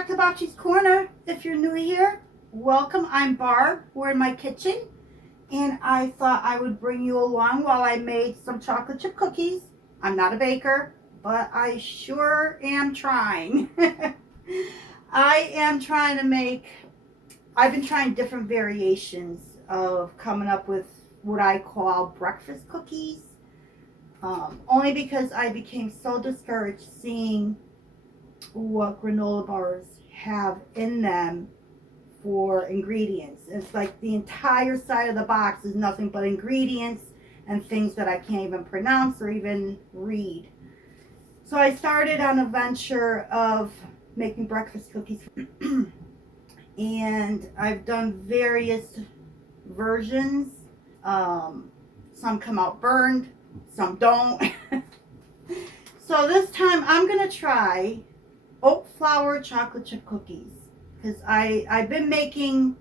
back to Bopchi's Corner. If you're new here, welcome. I'm Barb. We're in my kitchen, and I thought I would bring you along while I made some chocolate chip cookies. I'm not a baker, but I sure am trying. I've been trying different variations of coming up with what I call breakfast cookies. Only because I became so discouraged seeing what granola bars have in them for ingredients. It's like the entire side of the box is nothing but ingredients and things that I can't even pronounce or even read. So I started on a venture of making breakfast cookies. And I've done various versions. Some come out burned, some don't. So this time I'm going to try oat flour chocolate chip cookies, because I've been making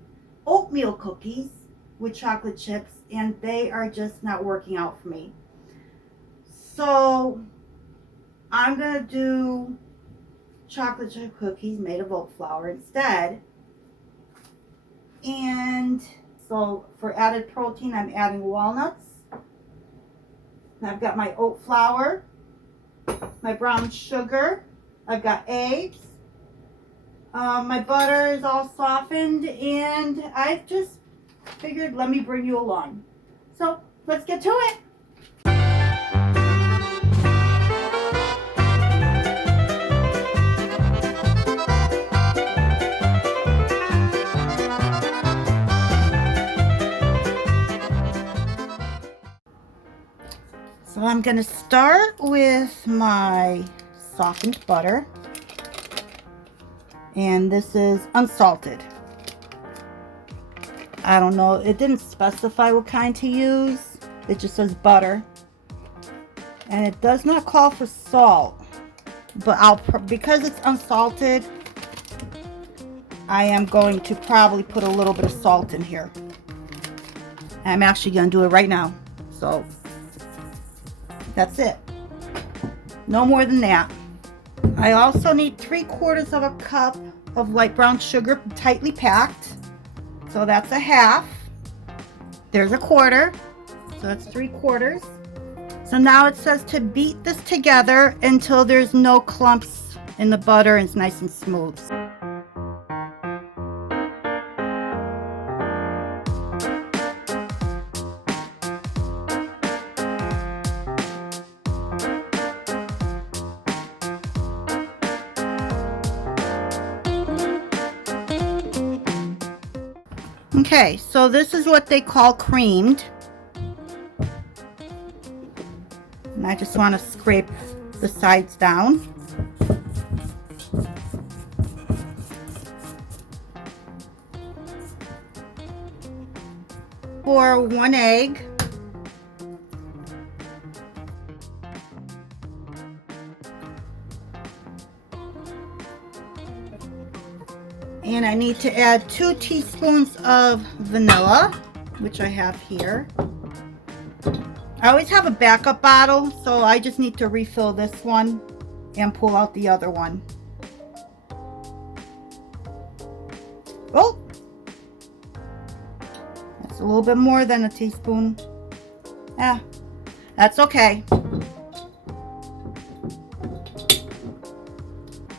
oatmeal cookies with chocolate chips and they are just not working out for me. So I'm going to do chocolate chip cookies made of oat flour instead. And so for added protein, I'm adding walnuts. And I've got my oat flour, my brown sugar, I've got eggs, my butter is all softened, and I just figured let me bring you along. So let's get to it. So I'm going to start with my softened butter, and this is unsalted. I don't know, it didn't specify what kind to use, it just says butter, and it does not call for salt, but because it's unsalted, I am going to probably put a little bit of salt in here. I'm actually going to do it right now, so that's it. No more than that. I also need 3/4 of a cup of light brown sugar, tightly packed. So that's a half. There's a quarter. So that's 3/4. So now it says to beat this together until there's no clumps in the butter and it's nice and smooth. Okay, so this is what they call creamed. And I just want to scrape the sides down. Pour 1 egg. And I need to add 2 teaspoons of vanilla, which I have here. I always have a backup bottle, so I just need to refill this one and pull out the other one. Oh! That's a little bit more than a teaspoon. Yeah, that's okay.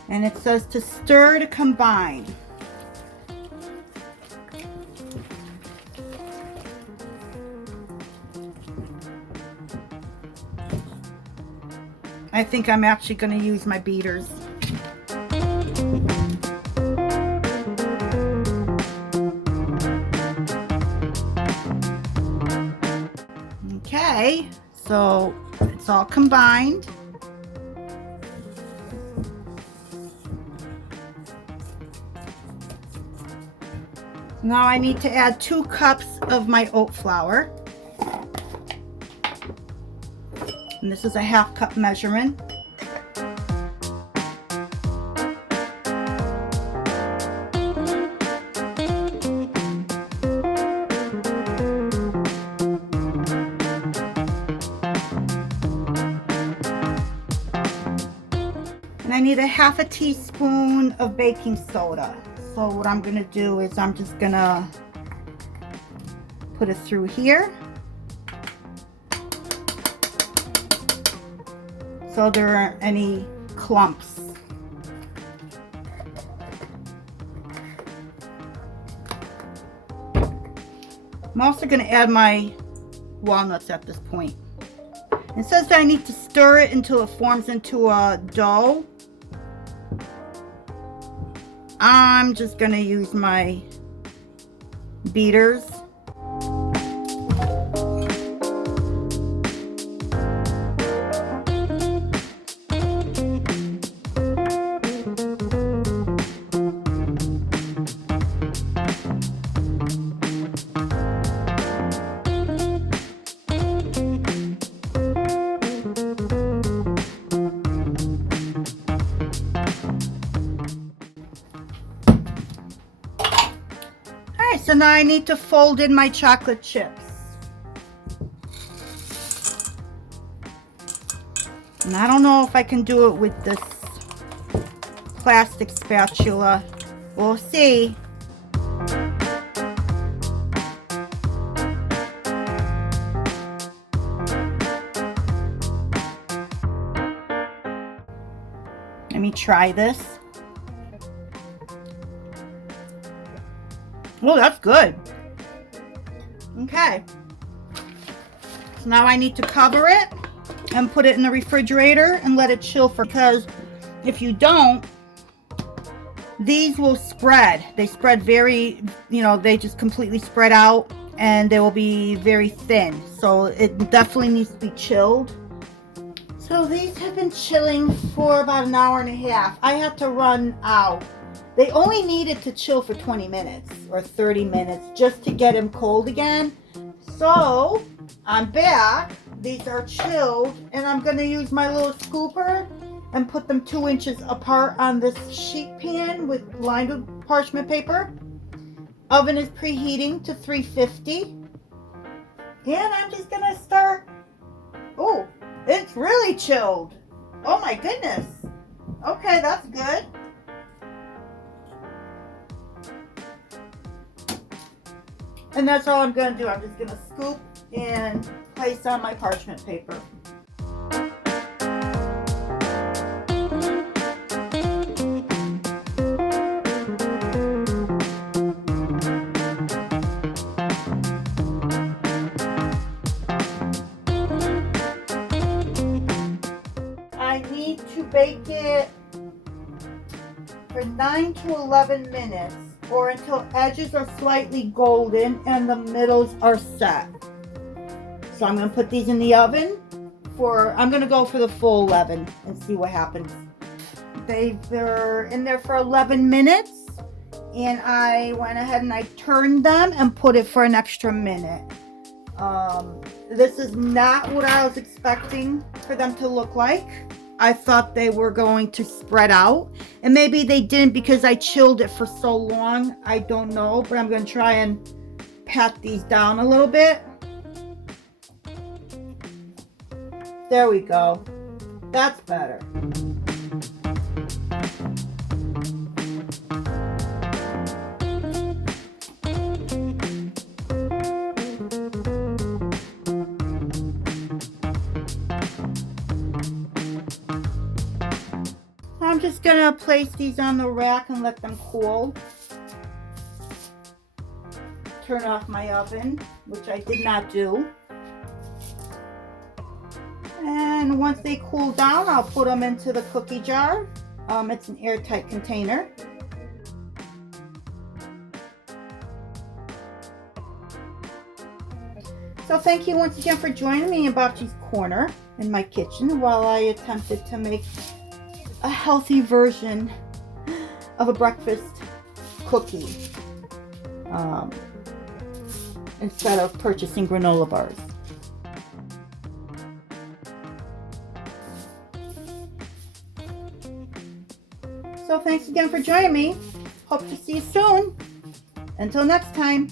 And it says to stir to combine. I think I'm actually going to use my beaters. Okay, so it's all combined. Now I need to add 2 cups of my oat flour. And this is a 1/2 cup measurement. need a half a teaspoon of baking soda. So what I'm gonna do is I'm just gonna put it through here. So there aren't any clumps. I'm also going to add my walnuts at this point. It says that I need to stir it until it forms into a dough. I'm just going to use my beaters. So now I need to fold in my chocolate chips. And I don't know if I can do it with this plastic spatula. We'll see. Let me try this. Oh, that's good. Okay. So now I need to cover it and put it in the refrigerator and let it chill because if you don't, these will spread. They spread very, they just completely spread out and they will be very thin. So it definitely needs to be chilled. So these have been chilling for about an hour and a half. I had to run out. They only needed to chill for 20 minutes or 30 minutes just to get them cold again. So I'm back. These are chilled and I'm going to use my little scooper and put them 2 inches apart on this sheet pan lined with parchment paper. Oven is preheating to 350. And I'm just going to start. Oh, it's really chilled. Oh my goodness. Okay, that's good. And that's all I'm going to do. I'm just going to scoop and place on my parchment paper. I need to bake it for 9 to 11 minutes. Or until edges are slightly golden and the middles are set. So I'm going to put these in the oven I'm going to go for the full 11 and see what happens. They're in there for 11 minutes and I went ahead and I turned them and put it for an extra minute. This is not what I was expecting for them to look like. I thought they were going to spread out and maybe they didn't because I chilled it for so long. I don't know, but I'm going to try and pat these down a little bit. There we go. That's better. I'm just gonna place these on the rack and let them cool. Turn off my oven, which I did not do. And once they cool down, I'll put them into the cookie jar. It's an airtight container. So thank you once again for joining me in Bopchi's Corner in my kitchen while I attempted to make a healthy version of a breakfast cookie instead of purchasing granola bars. So thanks again for joining me. Hope to see you soon. Until next time.